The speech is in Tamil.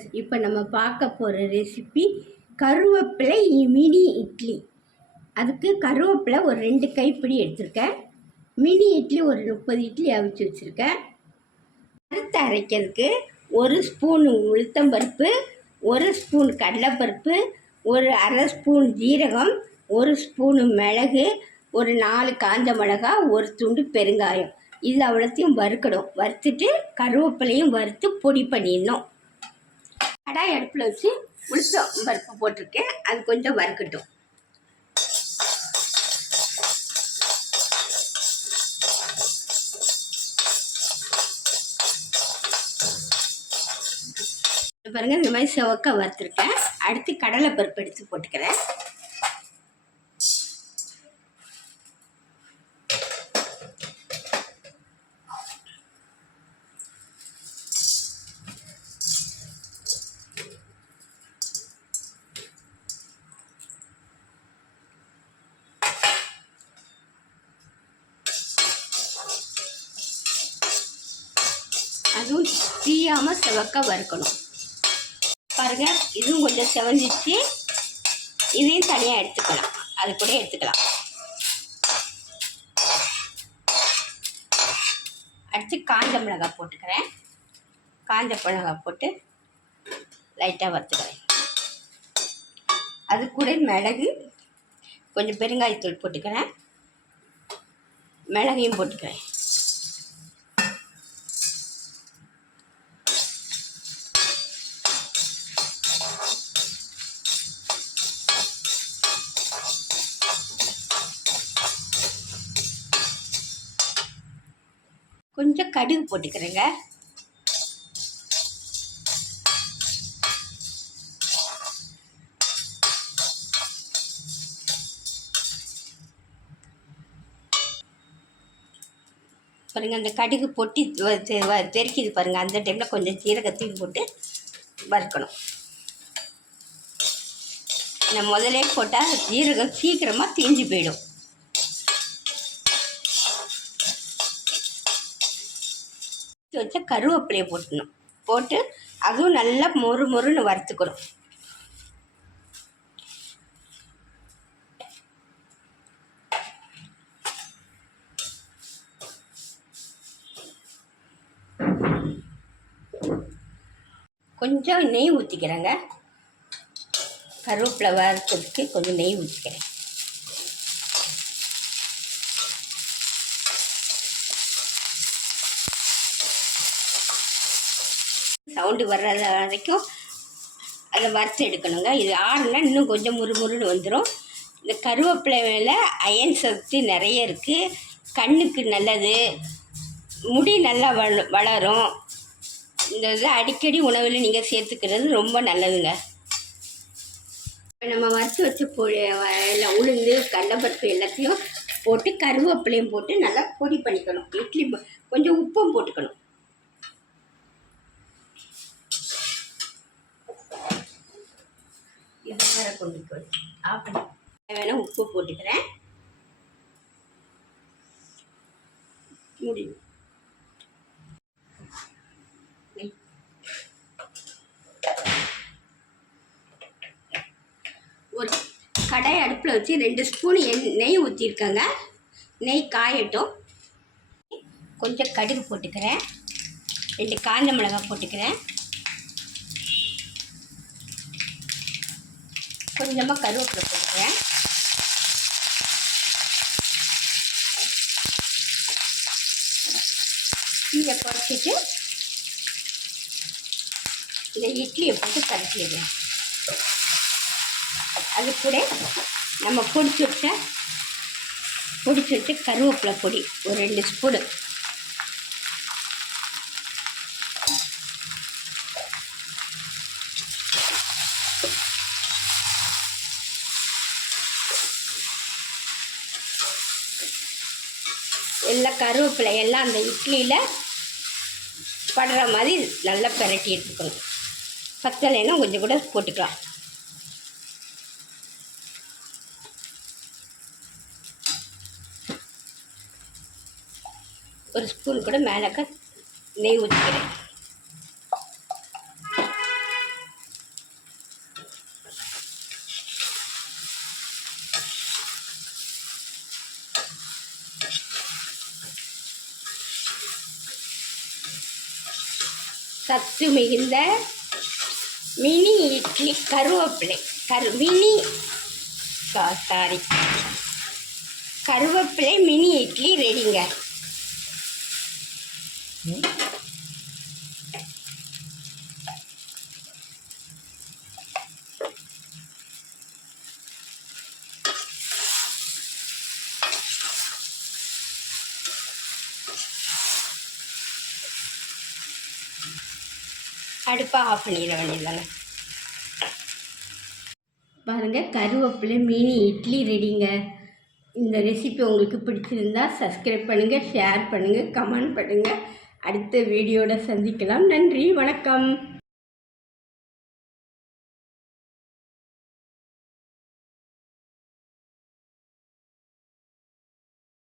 வியூவர்ஸ் இப்போ நம்ம பார்க்க போகிற ரெசிபி கருவேப்பிலை மினி இட்லி. அதுக்கு கருவேப்பிலை ஒரு ரெண்டு கைப்பிடி எடுத்திருக்கேன். மினி இட்லி ஒரு முப்பது இட்லி அவிச்சு வச்சுருக்கேன். வறுத்து அரைக்கிறதுக்கு ஒரு ஸ்பூன் உளுத்தம்பருப்பு ஒரு ஸ்பூன் கடலைப்பருப்பு ஒரு அரை ஸ்பூன் ஜீரகம் ஒரு ஸ்பூனு மிளகு ஒரு நாலு காஞ்ச மிளகா ஒரு துண்டு பெருங்காயம். இது அவ்வளோத்தையும் வறுக்கணும். வறுத்துட்டு கருவேப்பிலையும் வறுத்து பொடி பண்ணிடணும். கடாய் அடுப்பில் வச்சு உளுத்தம் பருப்பு போட்டிருக்கேன். அது கொஞ்சம் வறுக்கட்டும். பாருங்கள் பாருங்க இந்த மாதிரி செவக்க வறுத்துருக்கேன். அடுத்து கடலை பருப்பு எடுத்து போட்டுக்கிறேன். அதுவும் தீயாமல் செவக்க வறுக்கணும். பாருங்கள் இதுவும் கொஞ்சம் செவஞ்சிச்சு. இதையும் தனியாக எடுத்துக்கலாம். அது கூட எடுத்துக்கலாம். அடுத்து காஞ்ச மிளகாய் போட்டுக்கிறேன். காஞ்ச மிளகாய் போட்டு லைட்டாக வறுத்துக்கிறேன். அது கூட மிளகு கொஞ்சம் பெருங்காயத்தூள் போட்டுக்கிறேன். மிளகையும் போட்டுக்கிறேன். கொஞ்சம் கடுகு போட்டுக்கிறேங்க. பாருங்க அந்த கடுகு பொட்டி வ- தெ- வ- பாருங்க. அந்த டைமில் கொஞ்சம் சீரகத்தையும் போட்டு வறுக்கணும். நான் முதலே போட்டால் ஜீரகம் சீக்கிரமாக தீஞ்சு போயிடும். எடுத்து வச்ச கருவேப்பிலையை போட்டுக்கணும். போட்டு அதுவும் நல்லா மொறு மொறுன்னு வறுத்துக்கணும். கொஞ்சம் நெய் ஊற்றிக்கிறேங்க கருவேப்பிலை வறுக்கிறதுக்கு கொஞ்சம் நெய் ஊற்றிக்கிறேன் சவுண்டு வர்றது வரைக்கும் அதை வறுத்து எடுக்கணுங்க. இது ஆறுனா இன்னும் கொஞ்சம் முறுமுறுன்னு வந்துடும் இந்த கருவேப்பிலையில் அயன் சக்தி நிறைய இருக்குது கண்ணுக்கு நல்லது. முடி நல்லா வள வளரும். இந்த இது அடிக்கடி உணவில் நீங்கள் சேர்த்துக்கிறது ரொம்ப நல்லதுங்க. நம்ம வறுத்து வச்ச பொடி எல்லாம் உளுந்து கடலப்பருப்பு எல்லாத்தையும் போட்டு கருவேப்பிலையும் போட்டு நல்லா பொடி பண்ணிக்கணும். இட்லி கொஞ்சம் உப்பும் போட்டுக்கணும். இது வேற கொண்டு போய் ஆஃப் பண்ணி. உப்பு போட்டுக்கிறேன். முடியும். ஒரு கடாய் அடுப்பில் வச்சு ரெண்டு ஸ்பூன் எண் நெய் ஊற்றிருக்கேங்க நெய் காயட்டும். கொஞ்சம் கடுகு போட்டுக்கிறேன். ரெண்டு காஞ்ச மிளகாய் போட்டுக்கிறேன். கொஞ்சமாக கருவேப்பிலை போட்டுக்கிறேன். கீழே குறைச்சிட்டு இந்த இட்லியை போட்டு கரைச்சிடுறேன். அது கூட நம்ம பொடிச்சு வச்ச பொடிச்சு வச்ச கருவேப்பிலை பொடி ஒரு ரெண்டு ஸ்பூனு. எல்லா கருவேப்பிலை எல்லாம் அந்த இட்லியில் படுற மாதிரி நல்லா பிரட்டி எடுத்துக்கணும். பத்தலைன்னா கொஞ்சம் கூட போட்டுக்கலாம். ஒரு ஸ்பூன் கூட மேலக்க நெய் ஊற்றிக்கிறேன் சத்து மிகுந்த மினி இட்லி கருவேப்பிலை. கரு மினி சாரி கருவேப்பிலை மினி இட்லி ரெடிங்க அடுப்பை ஆஃப் பண்ணிட வேண்டியதானே பாருங்கள் கருவேப்பிலை மீனி இட்லி ரெடிங்க இந்த ரெசிபி உங்களுக்கு பிடிச்சிருந்தா சப்ஸ்கிரைப் பண்ணுங்கள் ஷேர் பண்ணுங்கள் கமெண்ட் பண்ணுங்கள் அடுத்த வீடியோட சந்திக்கலாம். நன்றி வணக்கம்.